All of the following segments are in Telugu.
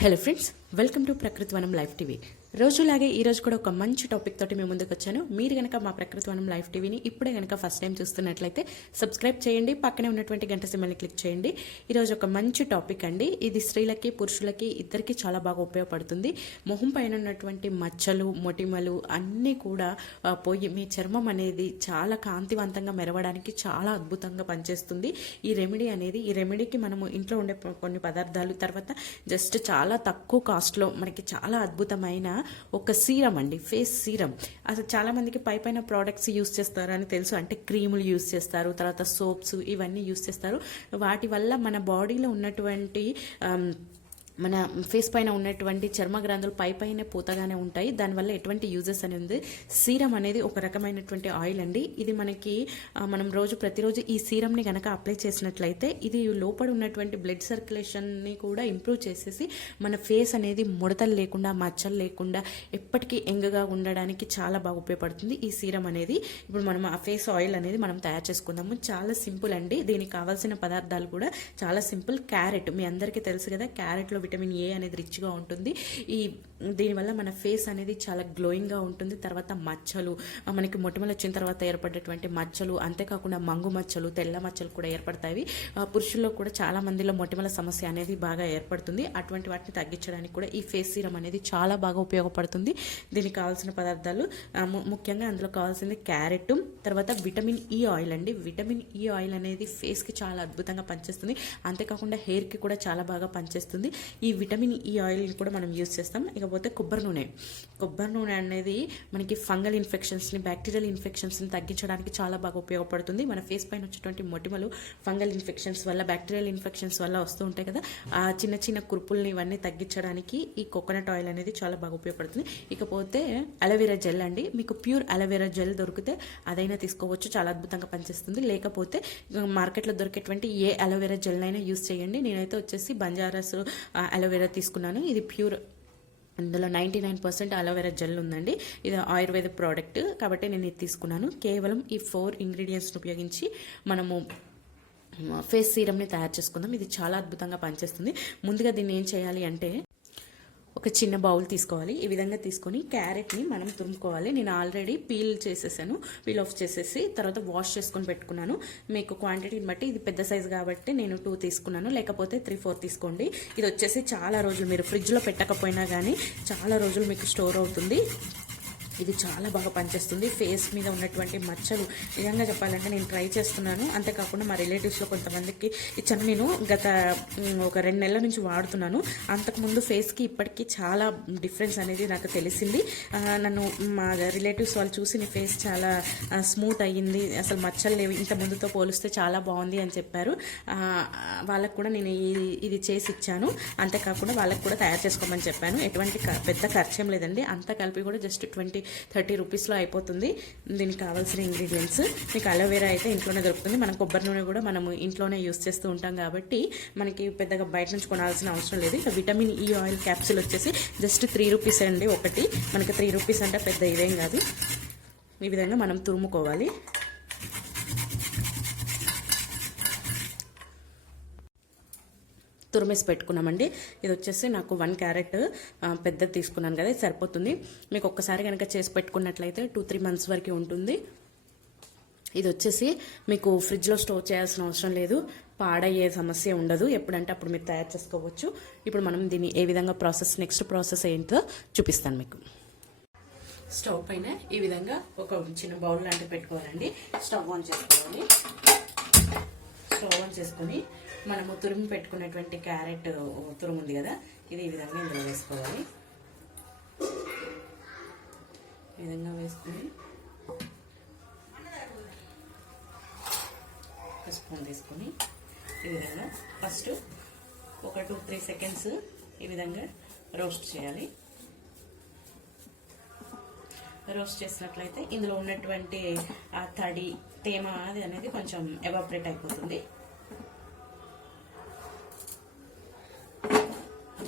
హలో ఫ్రెండ్స్, వెల్కమ్ టు ప్రకృతి వనం లైవ్ టీవీ. రోజులాగే ఈరోజు కూడా ఒక మంచి టాపిక్ తోటి మేము ముందుకు వచ్చాను. మీరు కనుక మా ప్రకృతి వనం లైవ్ టీవీని ఇప్పుడే కనుక ఫస్ట్ టైం చూస్తున్నట్లయితే సబ్స్క్రైబ్ చేయండి, పక్కనే ఉన్నటువంటి గంట సింబల్ని క్లిక్ చేయండి. ఈరోజు ఒక మంచి టాపిక్ అండి. ఇది స్త్రీలకి పురుషులకి ఇద్దరికి చాలా బాగా ఉపయోగపడుతుంది. మొహం పైన ఉన్నటువంటి మచ్చలు మొటిమలు అన్నీ కూడా పోయి మీ చర్మం అనేది చాలా కాంతివంతంగా మెరవడానికి చాలా అద్భుతంగా పనిచేస్తుంది ఈ రెమెడీకి మనము ఇంట్లో ఉండే కొన్ని పదార్థాలు, తర్వాత జస్ట్ చాలా తక్కువ కాస్ట్లో మనకి చాలా అద్భుతమైన ఒక సీరం అండి, ఫేస్ సీరం. అసలు చాలా మందికి పైన ప్రోడక్ట్స్ యూస్ చేస్తారు అని తెలుసు, అంటే క్రీములు యూస్ చేస్తారు, తర్వాత సోప్స్ ఇవన్నీ యూస్ చేస్తారు. వాటి వల్ల మన బాడీలో ఉన్నటువంటి మన ఫేస్ పైన ఉన్నటువంటి చర్మ గ్రంథులు పైన పూతగానే ఉంటాయి. దానివల్ల ఎటువంటి యూజెస్ అనేది ఉంది. సీరం అనేది ఒక రకమైనటువంటి ఆయిల్ అండి. ఇది మనకి మనం ప్రతిరోజు ఈ సీరంని కనుక అప్లై చేసినట్లయితే ఇది లోపల ఉన్నటువంటి బ్లడ్ సర్క్యులేషన్ని కూడా ఇంప్రూవ్ చేసేసి మన ఫేస్ అనేది ముడతలు లేకుండా మచ్చలు లేకుండా ఎప్పటికీ యంగ్గా ఉండడానికి చాలా బాగా ఉపయోగపడుతుంది ఈ సీరం అనేది. ఇప్పుడు మనం ఆ ఫేస్ ఆయిల్ అనేది మనం తయారు చేసుకుందాము. చాలా సింపుల్ అండి. దీనికి కావాల్సిన పదార్థాలు కూడా చాలా సింపుల్. క్యారెట్ మీ అందరికీ తెలుసు కదా, క్యారెట్లో విటమిన్ ఏ అనేది రిచ్గా ఉంటుంది. దీనివల్ల మన ఫేస్ అనేది చాలా గ్లోయింగ్గా ఉంటుంది. తర్వాత మచ్చలు, మనకి మొటిమలు వచ్చిన తర్వాత ఏర్పడేటువంటి మచ్చలు, అంతేకాకుండా మంగు మచ్చలు, తెల్ల మచ్చలు కూడా ఏర్పడతాయి. పురుషుల్లో కూడా చాలా మందిలో మొటిమల సమస్య అనేది బాగా ఏర్పడుతుంది. అటువంటి వాటిని తగ్గించడానికి కూడా ఈ ఫేస్ సీరం అనేది చాలా బాగా ఉపయోగపడుతుంది. దీనికి కావాల్సిన పదార్థాలు ముఖ్యంగా అందులో కావాల్సింది క్యారెట్, తర్వాత విటమిన్ ఈ ఆయిల్ అండి. విటమిన్ ఈ ఆయిల్ అనేది ఫేస్కి చాలా అద్భుతంగా పనిచేస్తుంది. అంతేకాకుండా హెయిర్కి కూడా చాలా బాగా పనిచేస్తుంది. ఈ విటమిన్ ఈ ఆయిల్ని కూడా మనం యూజ్ చేస్తాం. ఇకపోతే కొబ్బరి నూనె అనేది మనకి ఫంగల్ ఇన్ఫెక్షన్స్ని, బ్యాక్టీరియల్ ఇన్ఫెక్షన్స్ని తగ్గించడానికి చాలా బాగా ఉపయోగపడుతుంది. మన ఫేస్ పైన వచ్చేటువంటి మొటిమలు ఫంగల్ ఇన్ఫెక్షన్స్ వల్ల, బ్యాక్టీరియల్ ఇన్ఫెక్షన్స్ వల్ల వస్తూ ఉంటాయి కదా, ఆ చిన్న చిన్న కురుపుల్ని ఇవన్నీ తగ్గించడానికి ఈ కోకోనట్ ఆయిల్ అనేది చాలా బాగా ఉపయోగపడుతుంది. ఇకపోతే అలోవెరా జెల్ అండి. మీకు ప్యూర్ అలోవెరా జెల్ దొరికితే అదైనా తీసుకోవచ్చు, చాలా అద్భుతంగా పనిచేస్తుంది. లేకపోతే మార్కెట్లో దొరికేటువంటి ఏ అలోవెరా జెల్ అయినా యూజ్ చేయండి. నేనైతే వచ్చేసి బంజారాస్ అలోవెరా తీసుకున్నాను. ఇది ప్యూర్, అందులో 99% అలోవెరా జెల్ ఉందండి. ఇది ఆయుర్వేద ప్రోడక్ట్ కాబట్టి నేను ఇది తీసుకున్నాను. కేవలం ఈ 4 ఇంగ్రీడియంట్స్ని ఉపయోగించి మనము ఫేస్ సీరమ్ని తయారు చేసుకుందాం. ఇది చాలా అద్భుతంగా పనిచేస్తుంది. ముందుగా దీన్ని ఏం చేయాలి అంటే, ఒక చిన్న బౌల్ తీసుకోవాలి. ఈ విధంగా తీసుకొని క్యారెట్ని మనం తురుముకోవాలి. నేను ఆల్రెడీ పీల్ ఆఫ్ చేసేసి తర్వాత వాష్ చేసుకొని పెట్టుకున్నాను. మీకు క్వాంటిటీని బట్టి, ఇది పెద్ద సైజు కాబట్టి నేను 2 తీసుకున్నాను, లేకపోతే 3-4 తీసుకోండి. ఇది వచ్చేసి చాలా రోజులు మీరు ఫ్రిడ్జ్లో పెట్టకపోయినా కానీ చాలా రోజులు మీకు స్టోర్ అవుతుంది. ఇది చాలా బాగా పనిచేస్తుంది. ఫేస్ మీద ఉన్నటువంటి మచ్చలు, నిజంగా చెప్పాలంటే నేను ట్రై చేస్తున్నాను. అంతేకాకుండా మా రిలేటివ్స్లో కొంతమందికి ఇచ్చాను. నేను గత ఒక 2 నెలల నుంచి వాడుతున్నాను. అంతకుముందు ఫేస్కి ఇప్పటికీ చాలా డిఫరెన్స్ అనేది నాకు తెలిసింది. నన్ను మా రిలేటివ్స్ వాళ్ళు చూసి నీ ఫేస్ చాలా స్మూత్ అయ్యింది, అసలు మచ్చలు లేవు, ఇంత ముందుతో పోలిస్తే చాలా బాగుంది అని చెప్పారు. వాళ్ళకు కూడా నేను ఇది చేసి ఇచ్చాను. అంతేకాకుండా వాళ్ళకు కూడా తయారు చేసుకోమని చెప్పాను. ఎటువంటి పెద్ద ఖర్చేం లేదండి. అంతా కలిపి కూడా జస్ట్ 20-30 రూపీస్లో అయిపోతుంది. దీనికి కావాల్సిన ఇంగ్రీడియంట్స్, మీకు అలోవెరా అయితే ఇంట్లోనే దొరుకుతుంది. మనం కొబ్బరి నూనె కూడా మనము ఇంట్లోనే యూస్ చేస్తూ ఉంటాం కాబట్టి మనకి పెద్దగా బయట నుంచి కొనాల్సిన అవసరం లేదు. ఇక విటమిన్ ఈ ఆయిల్ క్యాప్సూల్ వచ్చేసి జస్ట్ 3 రూపీస్ అండి ఒకటి. మనకి 3 రూపీస్ అంటే పెద్ద ఇదేం కాదు. ఈ విధంగా మనం తురుముకోవాలి. తురిమేసి పెట్టుకున్నామండి. ఇది వచ్చేసి నాకు 1 క్యారెట్ పెద్దది తీసుకున్నాను కదా, ఇది సరిపోతుంది. మీకు ఒక్కసారి కనుక చేసి పెట్టుకున్నట్లయితే 2-3 మంత్స్ వరకు ఉంటుంది. ఇది వచ్చేసి మీకు ఫ్రిడ్జ్లో స్టోర్ చేయాల్సిన అవసరం లేదు, పాడయ్యే సమస్య ఉండదు. ఎప్పుడంటే అప్పుడు మీరు తయారు చేసుకోవచ్చు. ఇప్పుడు మనం దీన్ని ఏ విధంగా నెక్స్ట్ ప్రాసెస్ ఏంటో చూపిస్తాను మీకు. స్టవ్ పైన ఈ విధంగా ఒక చిన్న బౌల్ లాంటివి పెట్టుకోవాలండి. స్టవ్ ఆన్ చేసుకొని మనము తురుము పెట్టుకున్నటువంటి క్యారెట్ తురుము ఉంది కదా, ఇది ఈ విధంగా ఇందులో వేసుకోవాలి. ఈ విధంగా వేసుకుని ఒక స్పూన్ తీసుకొని ఈ విధంగా ఫస్ట్ ఒక 2-3 సెకండ్స్ ఈ విధంగా రోస్ట్ చేయాలి. రోస్ట్ చేసినట్లయితే ఇందులో ఉన్నటువంటి ఆ తడి, తేమ అనేది కొంచెం ఎవాపరేట్ అయిపోతుంది.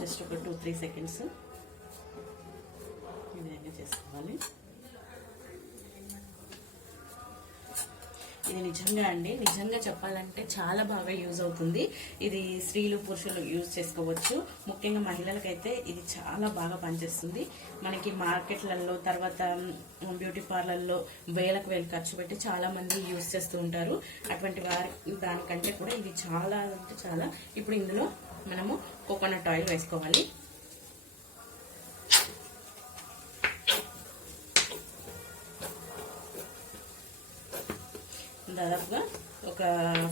జస్ట్ ఒక 2-3 సెకండ్స్ ఈ విధంగా చేసుకోవాలి. ఇది నిజంగా అండి, నిజంగా చెప్పాలంటే చాలా బాగా యూజ్ అవుతుంది. ఇది స్త్రీలు పురుషులు యూజ్ చేసుకోవచ్చు. ముఖ్యంగా మహిళలకైతే ఇది చాలా బాగా పనిచేస్తుంది. మనకి మార్కెట్లలో తర్వాత బ్యూటీ పార్లర్లో వేలకు వేలు ఖర్చు పెట్టి చాలా మంది యూజ్ చేస్తూ ఉంటారు. అటువంటి వారి దానికంటే కూడా ఇది చాలా అంటే చాలా. ఇప్పుడు ఇందులో మనము కోకోనట్ ఆయిల్ వేసుకోవాలి. దాదాపుగా ఒక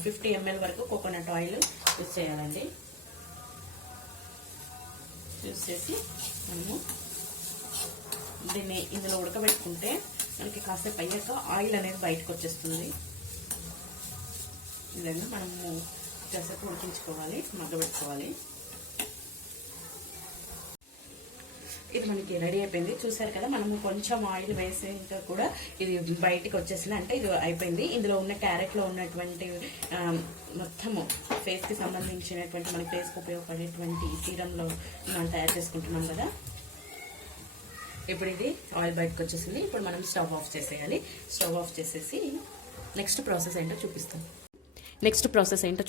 50 ml వరకు కోకోనట్ ఆయిల్ యూజ్ చేయాలండి. యూజ్ చేసి మనము దీన్ని ఇందులో ఉడకబెట్టుకుంటే మనకి కాసేపు అయ్యాక ఆయిల్ అనేది బయటకు వచ్చేస్తుంది. ఈ విధంగా మనము కాసేపు ఉడికించుకోవాలి, మగ్గబెట్టుకోవాలి. ఇది మనకి రెడీ అయిపోయింది. చూసారు కదా, మనము కొంచెం ఆయిల్ వేసేంత కూడా ఇది బయటికి వచ్చేసింది, అంటే ఇది అయిపోయింది. ఇందులో ఉన్న క్యారెట్లో ఉన్నటువంటి మొత్తము ఫేస్కి సంబంధించినటువంటి మన ఫేస్కి ఉపయోగపడేటువంటి సీరంలో మనం తయారు చేసుకుంటున్నాం కదా. ఇప్పుడు ఇది ఆయిల్ బయటకు వచ్చేసింది. ఇప్పుడు మనం స్టవ్ ఆఫ్ చేసేయాలి. స్టవ్ ఆఫ్ చేసేసి నెక్స్ట్ ప్రాసెస్ ఏంటో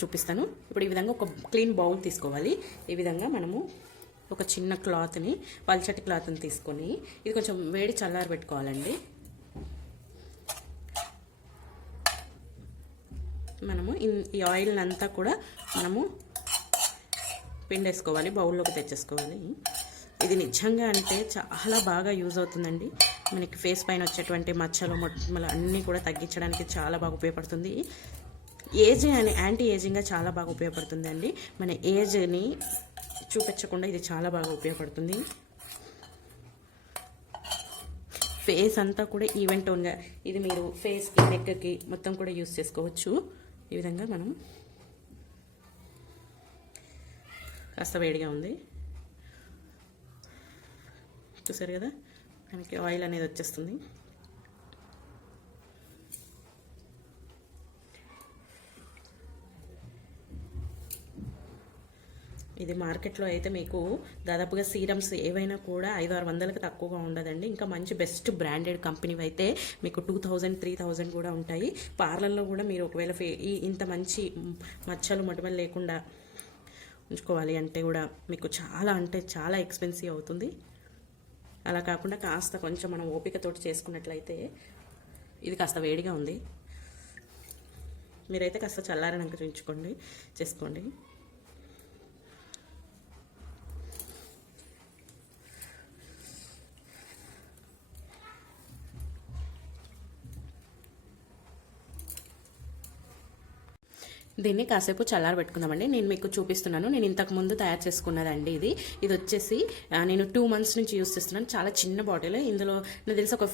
చూపిస్తాను. ఇప్పుడు ఈ విధంగా ఒక క్లీన్ బౌల్ తీసుకోవాలి. ఈ విధంగా మనము ఒక చిన్న క్లాత్ని, పల్చటి క్లాత్ని తీసుకొని ఇది కొంచెం వేడి చల్లారి పెట్టుకోవాలండి. మనము ఈ ఆయిల్ని అంతా కూడా మనము పిండేసుకోవాలి, బౌల్లోకి తెచ్చేసుకోవాలి. ఇది నిజంగా అంటే చాలా బాగా యూజ్ అవుతుందండి. మనకి ఫేస్ పైన వచ్చేటువంటి మచ్చలు మొట్టమలు అన్నీ కూడా తగ్గించడానికి చాలా బాగా ఉపయోగపడుతుంది. యాంటీ ఏజింగ్గా చాలా బాగా ఉపయోగపడుతుంది అండి. మన ఏజ్ని చూపించకుండా ఇది చాలా బాగా ఉపయోగపడుతుంది. ఫేస్ అంతా కూడా ఈవెన్ టోన్గా ఇది మీరు ఫేస్కి, నెక్కి మొత్తం కూడా యూస్ చేసుకోవచ్చు. ఈ విధంగా మనం కాస్త వేడిగా ఉంది, చూసారు కదా, మనకి ఆయిల్ అనేది వచ్చేస్తుంది. ఇది మార్కెట్లో అయితే మీకు దాదాపుగా సీరమ్స్ ఏవైనా కూడా 500-600కి తక్కువగా ఉండదండి. ఇంకా మంచి బెస్ట్ బ్రాండెడ్ కంపెనీ అయితే మీకు 2000-3000 కూడా ఉంటాయి. పార్లర్లో కూడా మీరు ఒకవేళ ఇంత మంచి మచ్చలు మొటిమలు లేకుండా ఉంచుకోవాలి అంటే కూడా మీకు చాలా అంటే చాలా ఎక్స్పెన్సివ్ అవుతుంది. అలా కాకుండా కాస్త కొంచెం మనం ఓపికతోటి చేసుకున్నట్లయితే, ఇది కాస్త వేడిగా ఉంది, మీరైతే కాస్త చల్లారనాక చేసుకోండి. దీన్ని కాసేపు చల్లారబెట్టుకుందామండి. నేను మీకు చూపిస్తున్నాను. నేను ఇంతకు ముందు తయారు చేసుకున్నదండి ఇది వచ్చేసి నేను 2 months నుంచి యూస్ చేస్తున్నాను. చాలా చిన్న బాటిల్. ఇందులో నాకు తెలిసి ఒక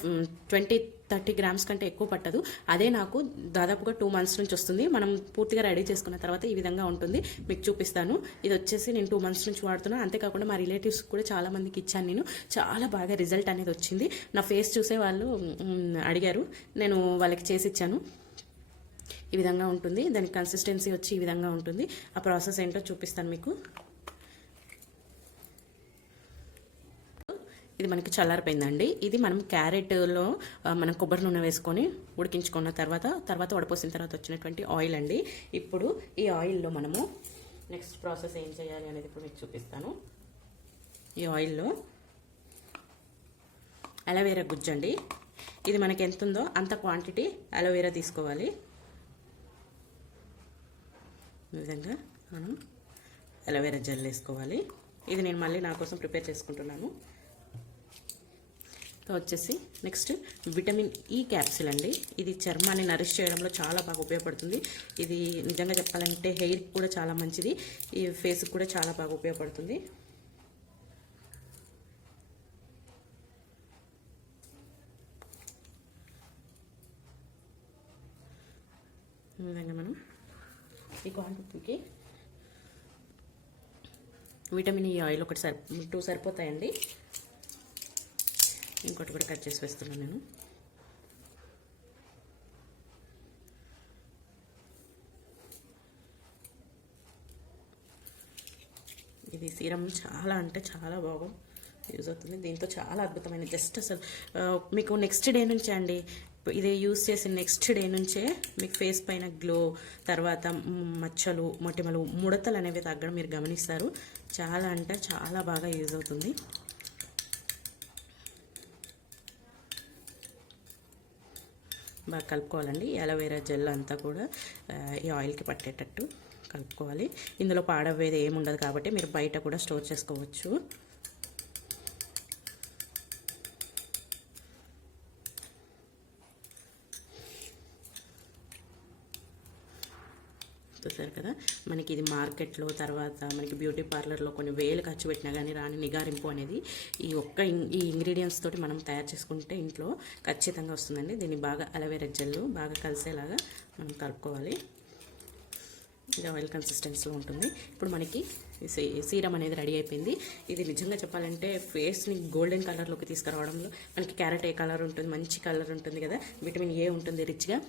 20-30 grams కంటే ఎక్కువ పట్టదు. అదే నాకు దాదాపుగా 2 months నుంచి వస్తుంది. మనం పూర్తిగా రెడీ చేసుకున్న తర్వాత ఈ విధంగా ఉంటుంది, మీకు చూపిస్తాను. ఇది వచ్చేసి నేను 2 months నుంచి వాడుతున్నాను. అంతేకాకుండా మా రిలేటివ్స్ కూడా చాలా మందికి ఇచ్చాను. నేను చాలా బాగా రిజల్ట్ అనేది వచ్చింది. నా ఫేస్ చూసే వాళ్ళు అడిగారు, నేను వాళ్ళకి చేసి ఇచ్చాను. ఈ విధంగా ఉంటుంది, దాని కన్సిస్టెన్సీ వచ్చి ఈ విధంగా ఉంటుంది. ఆ ప్రాసెస్ ఏంటో చూపిస్తాను మీకు. ఇది మనకి చల్లారిపోయిందండి. ఇది మనం క్యారెట్లో మనం కొబ్బరి నూనె వేసుకొని ఉడికించుకున్న తర్వాత వడపోసిన తర్వాత వచ్చినటువంటి ఆయిల్ అండి. ఇప్పుడు ఈ ఆయిల్లో మనము నెక్స్ట్ ప్రాసెస్ ఏం చేయాలి అనేది ఇప్పుడు మీకు చూపిస్తాను. ఈ ఆయిల్లో అలోవెరా గుజ్జండి. ఇది మనకి ఎంత ఉందో అంత క్వాంటిటీ అలోవెరా తీసుకోవాలి. ఈ విధంగా మనం అలోవెరా జెల్ వేసుకోవాలి. ఇది నేను మళ్ళీ నా కోసం ప్రిపేర్ చేసుకుంటున్నాను. వచ్చేసి నెక్స్ట్ విటమిన్ ఈ క్యాప్సిల్ అండి. ఇది చర్మాన్ని నరిష్ చేయడంలో చాలా బాగా ఉపయోగపడుతుంది. ఇది నిజంగా చెప్పాలంటే హెయిర్ కూడా చాలా మంచిది, ఈ ఫేస్కి కూడా చాలా బాగా ఉపయోగపడుతుంది. ఈ విధంగా మనం ఈ క్వాంటిటీకి విటమిన్ ఈ ఆయిల్ 2 సరిపోతాయండి. ఇంకోటి కూడా కట్ చేసి వేస్తున్నాను నేను. ఇది సీరం చాలా అంటే చాలా బాగా యూజ్ అవుతుంది. దీంతో చాలా అద్భుతమైన జస్ట్ అసలు మీకు నెక్స్ట్ డే నుంచి అండి ఇది యూస్ చేసిన నెక్స్ట్ డే నుంచే మీకు ఫేస్ పైన గ్లో, తర్వాత మచ్చలు, మొటిమలు, ముడతలు అనేవి తగ్గడం మీరు గమనిస్తారు. చాలా అంటే చాలా బాగా యూజ్ అవుతుంది. బాగా కలుపుకోవాలండి. అలోవెరా జెల్ అంతా కూడా ఈ ఆయిల్కి పట్టేటట్టు కలుపుకోవాలి. ఇందులో పాడవేది ఏమి ఉండదు కాబట్టి మీరు బయట కూడా స్టోర్ చేసుకోవచ్చు. చూసారు కదా, మనకి ఇది మార్కెట్లో, తర్వాత మనకి బ్యూటీ పార్లర్లో కొన్ని వేలు ఖర్చు పెట్టినా కానీ రాని నిగారింపు అనేది ఈ ఇంగ్రీడియంట్స్ తోటి మనం తయారు చేసుకుంటే ఇంట్లో ఖచ్చితంగా వస్తుందండి. దీన్ని బాగా అలోవెరా జెల్ బాగా కలిసేలాగా మనం కలుపుకోవాలి. ఇది ఆయిల్ కన్సిస్టెన్సీలో ఉంటుంది. ఇప్పుడు మనకి సీరం అనేది రెడీ అయిపోయింది. ఇది నిజంగా చెప్పాలంటే ఫేస్ని గోల్డెన్ కలర్లోకి తీసుకురావడంలో మనకి క్యారెట్ ఏ కలర్ ఉంటుంది, మంచి కలర్ ఉంటుంది కదా, విటమిన్ ఏ ఉంటుంది రిచ్గా,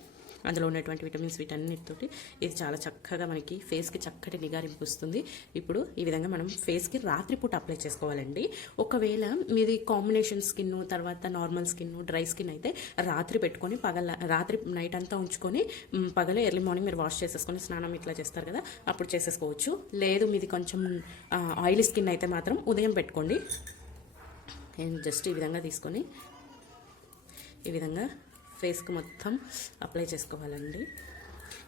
అందులో ఉన్నటువంటి విటమిన్స్ వీటన్నిటితోటి ఇది చాలా చక్కగా మనకి ఫేస్కి చక్కటి నిగారింపు వస్తుంది. ఇప్పుడు ఈ విధంగా మనం ఫేస్కి రాత్రిపూట అప్లై చేసుకోవాలండి. ఒకవేళ మీది కాంబినేషన్ స్కిన్, తర్వాత నార్మల్ స్కిన్, డ్రై స్కిన్ అయితే రాత్రి పెట్టుకొని రాత్రి నైట్ అంతా ఉంచుకొని పగల ఎర్లీ మార్నింగ్ మీరు వాష్ చేసేసుకొని స్నానం ఇట్లా చేస్తారు కదా, అప్పుడు చేసేసుకోవచ్చు. లేదు మీది కొంచెం ఆయిలీ స్కిన్ అయితే మాత్రం ఉదయం పెట్టుకోండి. నేను జస్ట్ ఈ విధంగా తీసుకొని ఈ విధంగా ఫేస్కి మొత్తం అప్లై చేసుకోవాలండి.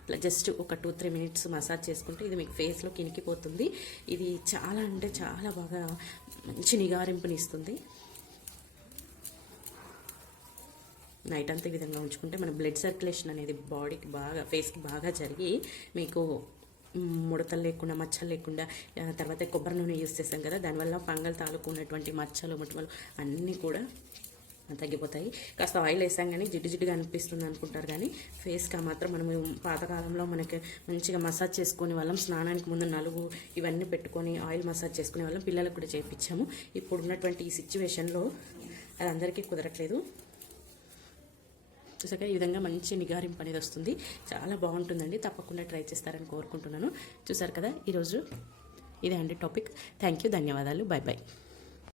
ఇట్లా జస్ట్ ఒక 2-3 మినిట్స్ మసాజ్ చేసుకుంటే ఇది మీకు ఫేస్లో కినికిపోతుంది. ఇది చాలా అంటే చాలా బాగా మంచి నిగారింపుని ఇస్తుంది. నైట్ అంతా ఈ విధంగా ఉంచుకుంటే మన బ్లడ్ సర్క్యులేషన్ అనేది బాడీకి బాగా, ఫేస్కి బాగా జరిగి మీకు ముడతలు లేకుండా, మచ్చలు లేకుండా, తర్వాత కొబ్బరి నూనె యూస్ చేస్తాం కదా, దానివల్ల ఫంగల్ తాలూకు ఉన్నటువంటి మచ్చలు, మొటిమలు అన్నీ కూడా తగ్గిపోతాయి. కాస్త ఆయిల్ వేసాం కానీ జిడ్డుగా అనిపిస్తుంది అనుకుంటారు, కానీ ఫేస్కి మాత్రం మనం పాతకాలంలో మనకి మంచిగా మసాజ్ చేసుకునే వాళ్ళం. స్నానానికి ముందు నలుగు ఇవన్నీ పెట్టుకొని ఆయిల్ మసాజ్ చేసుకునే వాళ్ళం. పిల్లలకు కూడా చేయించాము. ఇప్పుడు ఉన్నటువంటి ఈ సిచ్యువేషన్లో అది అందరికీ కుదరట్లేదు. చూసాక ఈ విధంగా మంచి నిగారింపు అనేది వస్తుంది. చాలా బాగుంటుందండి. తప్పకుండా ట్రై చేస్తారని కోరుకుంటున్నాను. చూసారు కదా, ఈరోజు ఇదే అండి టాపిక్. థ్యాంక్ యూ, ధన్యవాదాలు, బై బై.